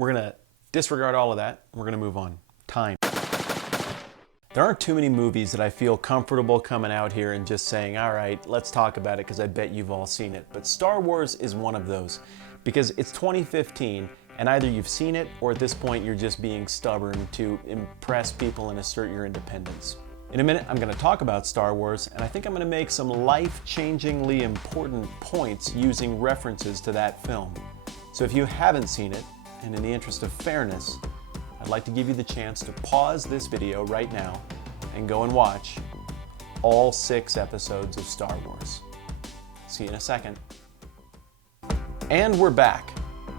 We're going to disregard all of that. We're going to move on. Time. There aren't too many movies that I feel comfortable coming out here and just saying, all right, let's talk about it because I bet you've all seen it. But Star Wars is one of those because it's 2015 and either you've seen it or at this point you're just being stubborn to impress people and assert your independence. In a minute, I'm going to talk about Star Wars, and I think I'm going to make some life-changingly important points using references to that film. So if you haven't seen it, and in the interest of fairness, I'd like to give you the chance to pause this video right now and go and watch all 6 episodes of Star Wars. See you in a second. And we're back.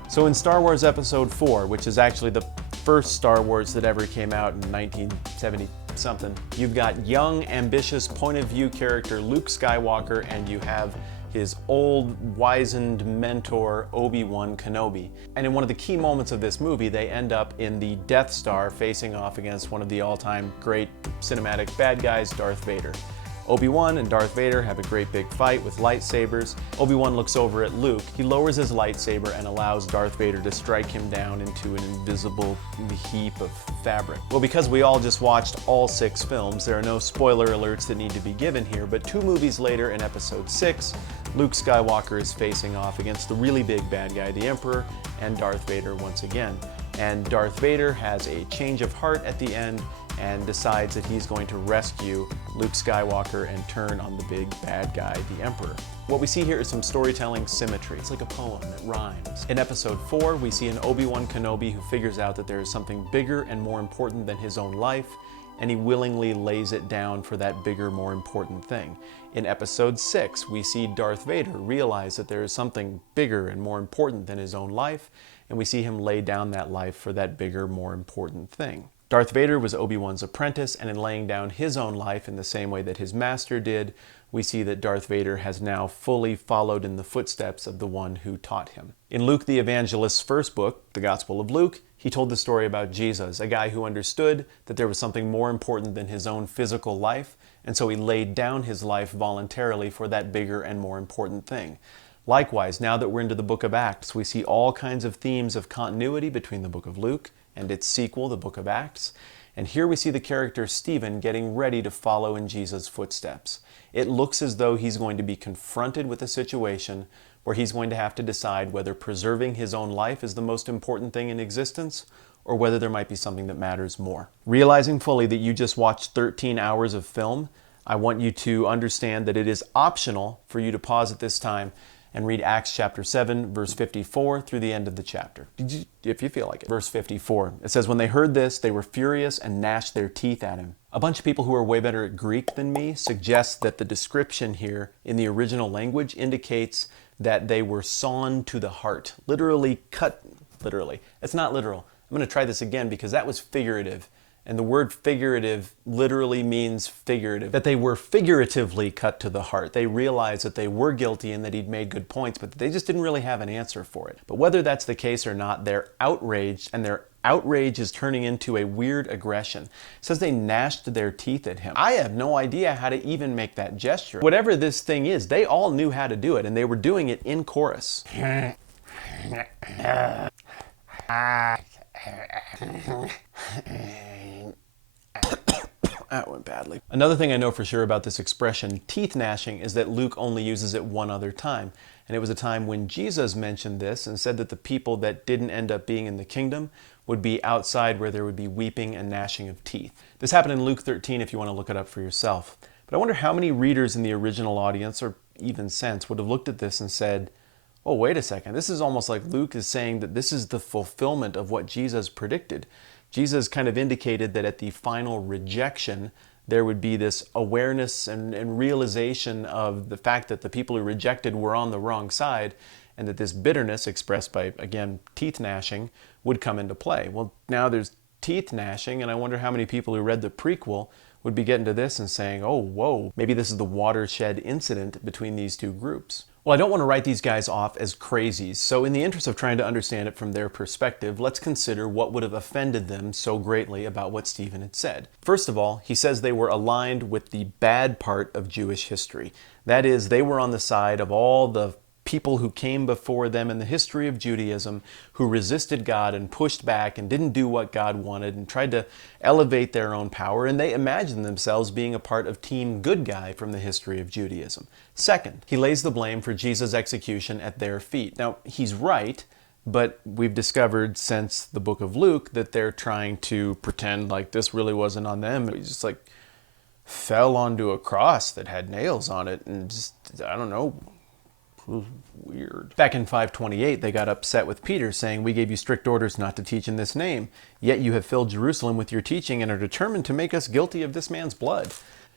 So in Star Wars Episode 4, which is actually the first Star Wars that ever came out in 1970-something, you've got young, ambitious, point-of-view character Luke Skywalker, and you have his old, wizened mentor, Obi-Wan Kenobi. And in one of the key moments of this movie, they end up in the Death Star facing off against one of the all-time great cinematic bad guys, Darth Vader. Obi-Wan and Darth Vader have a great big fight with lightsabers. Obi-Wan looks over at Luke. He lowers his lightsaber and allows Darth Vader to strike him down into an invisible heap of fabric. Well, because we all just watched all 6 films, there are no spoiler alerts that need to be given here, but 2 movies later in Episode 6, Luke Skywalker is facing off against the really big bad guy, the Emperor, and Darth Vader once again. And Darth Vader has a change of heart at the end and decides that he's going to rescue Luke Skywalker and turn on the big bad guy, the Emperor. What we see here is some storytelling symmetry. It's like a poem that rhymes. In Episode 4, we see an Obi-Wan Kenobi who figures out that there is something bigger and more important than his own life, and he willingly lays it down for that bigger, more important thing. In Episode 6, we see Darth Vader realize that there is something bigger and more important than his own life, and we see him lay down that life for that bigger, more important thing. Darth Vader was Obi-Wan's apprentice, and in laying down his own life in the same way that his master did, we see that Darth Vader has now fully followed in the footsteps of the one who taught him. In Luke the Evangelist's first book, the Gospel of Luke, he told the story about Jesus, a guy who understood that there was something more important than his own physical life, and so he laid down his life voluntarily for that bigger and more important thing. Likewise, now that we're into the book of Acts, we see all kinds of themes of continuity between the book of Luke and its sequel, the book of Acts. And here we see the character Stephen getting ready to follow in Jesus' footsteps. It looks as though he's going to be confronted with a situation where he's going to have to decide whether preserving his own life is the most important thing in existence or whether there might be something that matters more. Realizing fully that you just watched 13 hours of film, I want you to understand that it is optional for you to pause at this time and read Acts chapter 7, verse 54 through the end of the chapter, if you feel like it. Verse 54, it says, "When they heard this, they were furious and gnashed their teeth at him." A bunch of people who are way better at Greek than me suggest that the description here in the original language indicates that they were sawn to the heart. Literally cut, literally. It's not literal. I'm going to try this again because that was figurative. And the word figurative literally means figurative. That they were figuratively cut to the heart. They realized that they were guilty and that he'd made good points, but they just didn't really have an answer for it. But whether that's the case or not, they're outraged, and their outrage is turning into a weird aggression. It says they gnashed their teeth at him. I have no idea how to even make that gesture. Whatever this thing is, they all knew how to do it, and they were doing it in chorus. That went badly. Another thing I know for sure about this expression, teeth gnashing, is that Luke only uses it one other time. And it was a time when Jesus mentioned this and said that the people that didn't end up being in the kingdom would be outside where there would be weeping and gnashing of teeth. This happened in Luke 13 if you want to look it up for yourself. But I wonder how many readers in the original audience, or even since, would have looked at this and said, oh, wait a second, this is almost like Luke is saying that this is the fulfillment of what Jesus predicted. Jesus kind of indicated that at the final rejection, there would be this awareness and realization of the fact that the people who rejected were on the wrong side, and that this bitterness, expressed by, again, teeth gnashing, would come into play. Well, now there's teeth gnashing, and I wonder how many people who read the prequel would be getting to this and saying, oh, whoa, maybe this is the watershed incident between these two groups. Well, I don't want to write these guys off as crazies, so in the interest of trying to understand it from their perspective, let's consider what would have offended them so greatly about what Stephen had said. First of all, he says they were aligned with the bad part of Jewish history. That is, they were on the side of all the people who came before them in the history of Judaism who resisted God and pushed back and didn't do what God wanted and tried to elevate their own power, and they imagined themselves being a part of Team Good Guy from the history of Judaism. Second, he lays the blame for Jesus' execution at their feet. Now, he's right, but we've discovered since the book of Luke that they're trying to pretend like this really wasn't on them. He just like fell onto a cross that had nails on it and just, I don't know, weird. Back in 528, they got upset with Peter, saying, "We gave you strict orders not to teach in this name, yet you have filled Jerusalem with your teaching and are determined to make us guilty of this man's blood."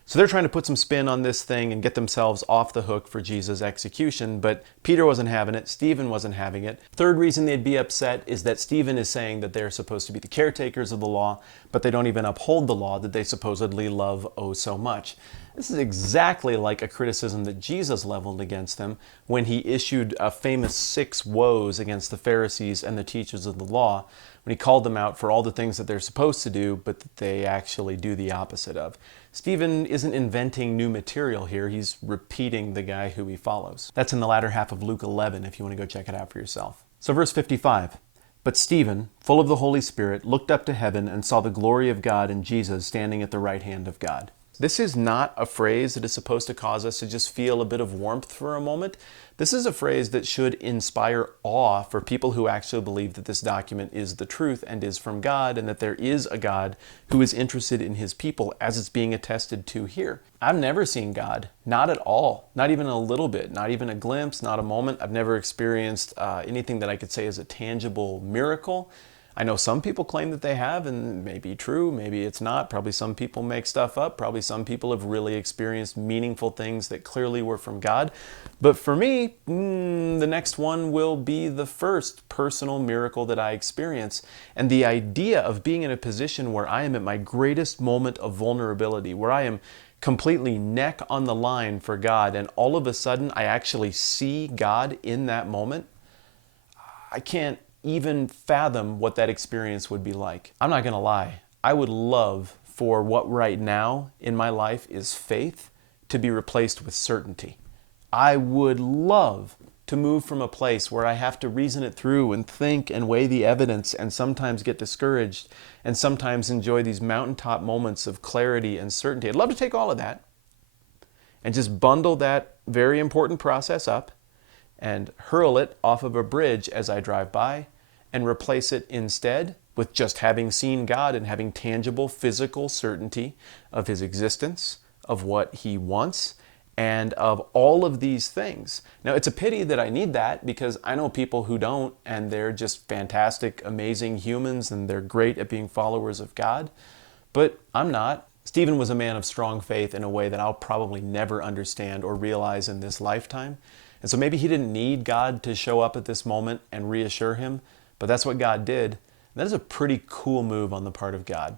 So they're trying to put some spin on this thing and get themselves off the hook for Jesus' execution, but Peter wasn't having it, Stephen wasn't having it. Third reason they'd be upset is that Stephen is saying that they're supposed to be the caretakers of the law, but they don't even uphold the law that they supposedly love oh so much. This is exactly like a criticism that Jesus leveled against them when he issued a famous 6 woes against the Pharisees and the teachers of the law, when he called them out for all the things that they're supposed to do, but that they actually do the opposite of. Stephen isn't inventing new material here, he's repeating the guy who he follows. That's in the latter half of Luke 11 if you want to go check it out for yourself. So verse 55, "But Stephen, full of the Holy Spirit, looked up to heaven and saw the glory of God and Jesus standing at the right hand of God." This is not a phrase that is supposed to cause us to just feel a bit of warmth for a moment. This is a phrase that should inspire awe for people who actually believe that this document is the truth and is from God, and that there is a God who is interested in his people, as it's being attested to here. I've never seen God, not at all, not even a little bit, not even a glimpse, not a moment. I've never experienced anything that I could say is a tangible miracle. I know some people claim that they have, and it may be true, maybe it's not. Probably some people make stuff up. Probably some people have really experienced meaningful things that clearly were from God. But for me, the next one will be the first personal miracle that I experience. And the idea of being in a position where I am at my greatest moment of vulnerability, where I am completely neck on the line for God, and all of a sudden I actually see God in that moment, I can't even fathom what that experience would be like. I'm not gonna lie, I would love for what right now in my life is faith to be replaced with certainty. I would love to move from a place where I have to reason it through and think and weigh the evidence and sometimes get discouraged and sometimes enjoy these mountaintop moments of clarity and certainty. I'd love to take all of that and just bundle that very important process up and hurl it off of a bridge as I drive by, and replace it instead with just having seen God and having tangible physical certainty of his existence, of what he wants, and of all of these things. Now, it's a pity that I need that, because I know people who don't, and they're just fantastic, amazing humans, and they're great at being followers of God, but I'm not. Stephen was a man of strong faith in a way that I'll probably never understand or realize in this lifetime. And so maybe he didn't need God to show up at this moment and reassure him, but that's what God did. That is a pretty cool move on the part of God.